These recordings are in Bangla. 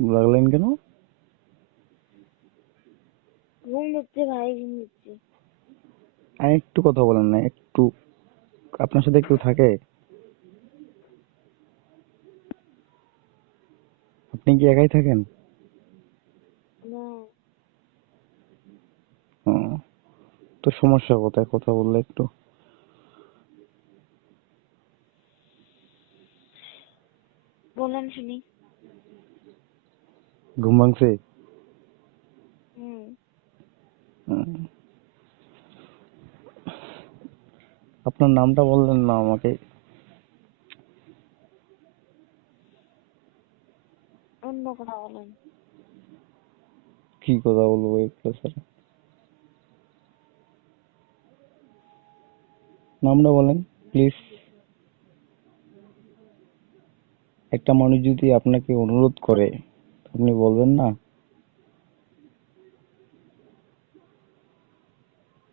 লাগলেন কেন? ঘুম হচ্ছে ভাই, ঘুম হচ্ছে। আর একটু কথা বলেন না, একটু। আপনার সাথে কেউ থাকে? আপনি কি একাই থাকেন? না, ও, তো সমস্যা কোথায়? কথা বললে একটু। বলেন শুনি। ঘুম ভাঙছে? হুম। হুম। আপনার নামটা বললেন না আমাকে। অন্য কথা বলেন। কি কথা বলবো এগুলো ছাড়া? নামটা বলেন প্লিজ। একটা মানুষ যদি আপনাকে অনুরোধ করে, আপনি বলবেন না?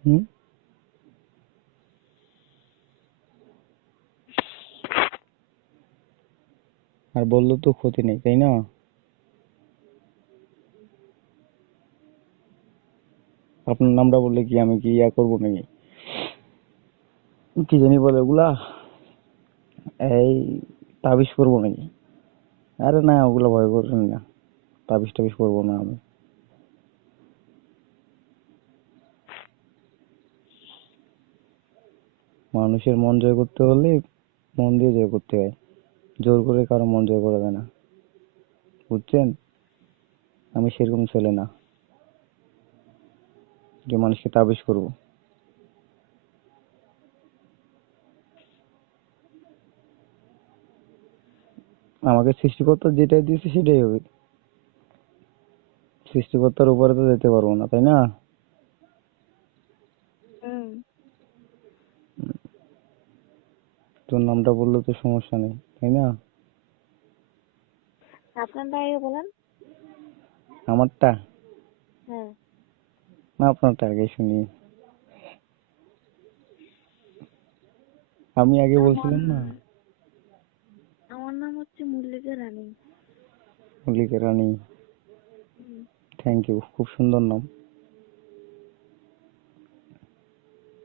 হুম। আর বললে তো ক্ষতি নেই, তাই না? আপনার নামটা বললে কি আমি কি ইয়া করবো নাকি? কি জানি বলে ওগুলা, এই তাবিজ করবো নাকি? আরে না, ওগুলা ভয় করবেন না। তাবিজ টাবিজ করবো না আমি। মানুষের মন জয় করতে হলে মন দিয়ে জয় করতে হয়, জোর করে কারো মন জয় করা যায় না, বুঝছেন? আমি সেরকম ছেলে না যে মানুষকে তাবিজ করবো। আমাকে সৃষ্টিকর্তা যেটাই দিয়েছে সেটাই হবে। সৃষ্টিকর্তার উপরে তো যেতে পারবো না, তাই না? হুম। তোর নামটা বললে তো সমস্যা নেই, তাই না? আপনারটা আগে বলেন। আমারটা? হ্যাঁ। না, আপনারটা আগে শুনি। আমি আগে আমার বলছিলাম না? আমার নাম হচ্ছে মল্লিকা রানী। মল্লিকা রানী? হুম। থ্যাংক ইউ, খুব সুন্দর নাম।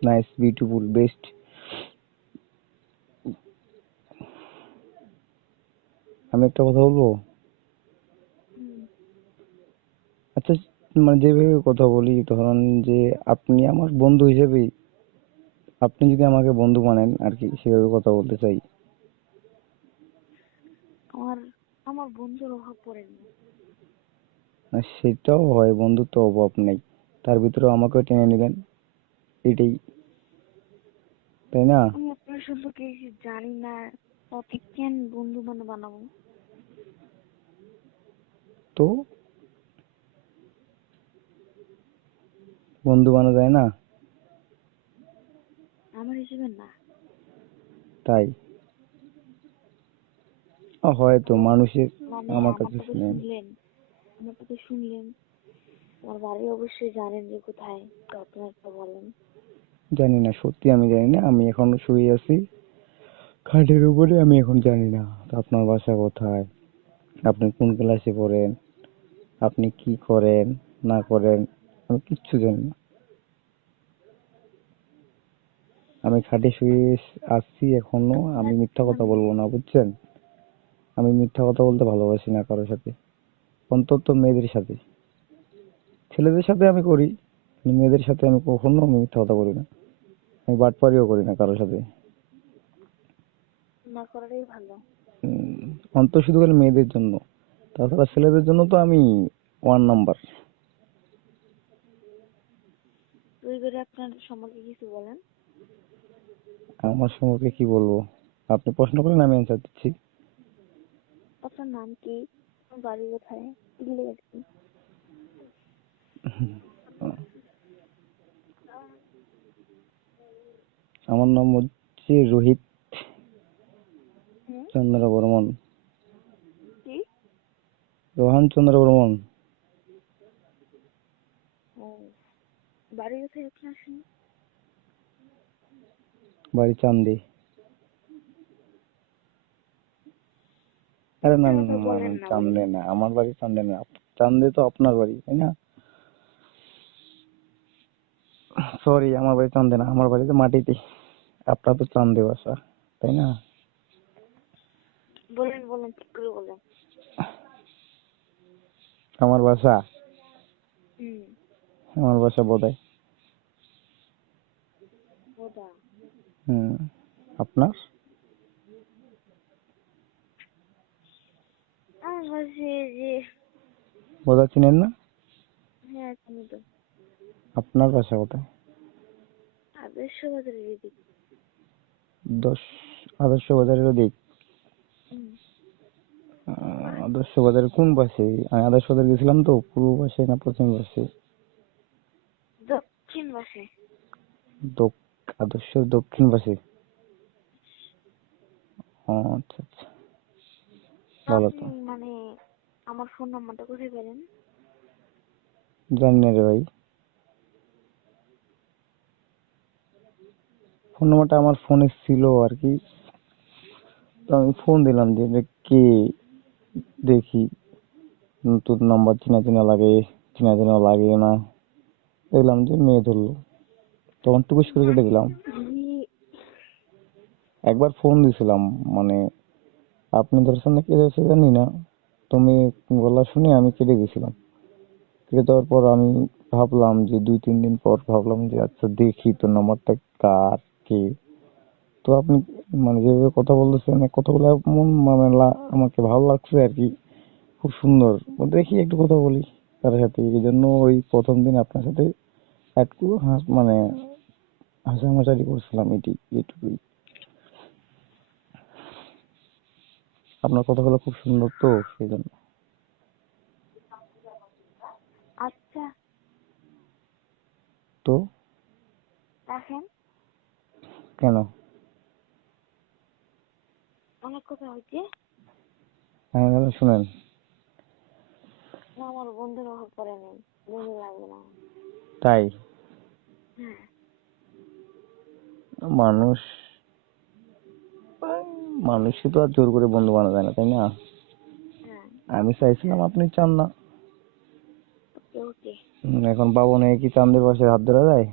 Nice, beautiful, best. আমি একটা কথা বলবো? হুম। আচ্ছা, মানে যেভাবে কথা বলি, ধরুন যে আপনি আমার বন্ধু হিসেবেই, আপনি যদি আমাকে বন্ধু মানেন আর কি, সেভাবে কথা বলতে চাই। আমার আমার বন্ধুর অভাব পড়েনি। আর সেটাও হয়, বন্ধুত্ব অভাব নেই, তার ভিতরে আমাকেও টেনে নিলেন, এটাই, তাই না? আমি আপনার সম্পর্কে কিছু জানি না, তাতে কেন বন্ধু বানাবো? তো বন্ধু বানা যায় না? আমার হিসেবে না। তাই হয়তো মানুষের, মানে আমার আমার কাছে কথা শুনেন। শুনলেন, আমার কথা শুনলেন। আমার বাড়ি অবশ্যই জানেন যে কোথায়, তো আপনার একটা বলেন। জানি না, সত্যি আমি জানি না, আমি এখন শুয়ে আছি খাটের উপরে, আমি এখন জানি না তো আপনার বাসা কোথায়, আপনি কোন ক্লাসে পড়েন, আপনি কি করেন না করেন, আমি কিচ্ছু জানি না। আমি খাটে শুয়ে আসছি এখনো, আমি আপনার মিথ্যা কথা মানে বলবো না, বুঝছেন? আমি মিথ্যা কথা বলতে ভালোবাসি না কারোর সাথে, অন্তত মেয়েদের সাথে। ছেলেদের সাথে আমি করি, কিন্তু মেয়েদের সাথে আমি কখনো মিথ্যা কথা বলি না। আমি বাটপারিও করি না কারোর সাথে। না করাটাই ভালো। অন্তত শুধু খালি মেয়েদের জন্য, তাছাড়া ছেলেদের জন্য তো আমি ওয়ান নাম্বার। তো এবারে আপনার সম্পর্কে কিছু বলেন। আমার সম্পর্কে কি বলবো? আপনি প্রশ্ন করেন, আমি অ্যান্সার দিচ্ছি। আপনার নাম কি? আপনার বাড়ি কোথায়? এগুলো আর কি। আমার নাম হচ্ছে রোহিত হুম। চন্দ্র বর্মন। কি? রোহান চন্দ্র বর্মন। ও, বাড়ি কোথায় আপনার শুনি? বাড়ি চান্দি। আরে না মিথ্যা না কথা বলেন না ভাই। চান্দে না, আমার বাড়ি চান্দে না, চান্দে তো আপনার বাড়ি তাই না? সরি, আমার বাড়ি চান্দে না, আমার বাড়ি তো মাটিতে। আপনার তো চান্দে বাসা তাই না? বলেন বলেন, ঠিক করে বলেন। আমার বাসা, হুম। আমার বাসা বোধায়। ওটা হুম। আপনার? আমার কাছে যে, বোধা চিনেন না? হ্যাঁ চিনি তো। আপনার বাসা কোথায়? আদর্শ বাজারের এদিক। দশ আদর্শ বাজারের ওদিক। হুম। আদর্শ বাজারের কোন পাশে? আমি আদর্শ বাজার গেছিলাম তো, পূর্ব পাশে না পশ্চিম পাশে? দক্ষিণ পাশে। আদর্শের দক্ষিণ পাশে। ও আচ্ছা আচ্ছা, ভালো তো। আপনি মানে আমার ফোন নাম্বারটা কোথায় পেলেন? জানি না রে ভাই, ফোন নাম্বারটা আমার ফোনে ছিল আর কি, তো আমি ফোন দিলাম যে এটা কে, দেখি নতুন নাম্বার, চেনা চেনা লাগে, চেনা চেনা লাগে না, দেখলাম যে মেয়ে ধরলো, তখন টুকুস করে কেটে দিলাম। জি। একবার ফোন দিছিলাম, মানে আপনি ধরছেন না কে ধরছে জানি না, তুমি গলা শুনে আমি কেটে দিয়েছিলাম। কেটে দেওয়ার পর আমি ভাবলাম যে 2-3 দিন পর ভাবলাম যে আচ্ছা দেখি তো নাম্বারটা কার, কে। তো আপনি মানে যেভাবে কথা বলতেছেন, কথাগুলো এমন মানে আমাকে ভালো লাগছে আর কি, খুব সুন্দর। তো দেখি একটু কথা বলি তার সাথে, এই জন্য ওই প্রথম দিন আপনার সাথে একটু মানে হাসামাশারি করছিলাম, এটুকুই। আপনার কথাগুলো খুব সুন্দর তো সেই জন্য। আচ্ছা, তো রাখেন। কেন? অনেক কথা হচ্ছে। হ্যাঁ শুনেন, না, আমার বন্ধুর অভাব পড়ে নেই, বন্ধু লাগবে না আমার। তাই হ্যাঁ। মানুষ, মানুষকে তো আর জোর করে বন্ধু বানানো যায় না তাই না? হ্যাঁ। আমি চাইছিলাম, আপনি চান না। ওকে ওকে। এখন বাবু নিয়ে কি চান্দের পাশে হাত ধরা যায়?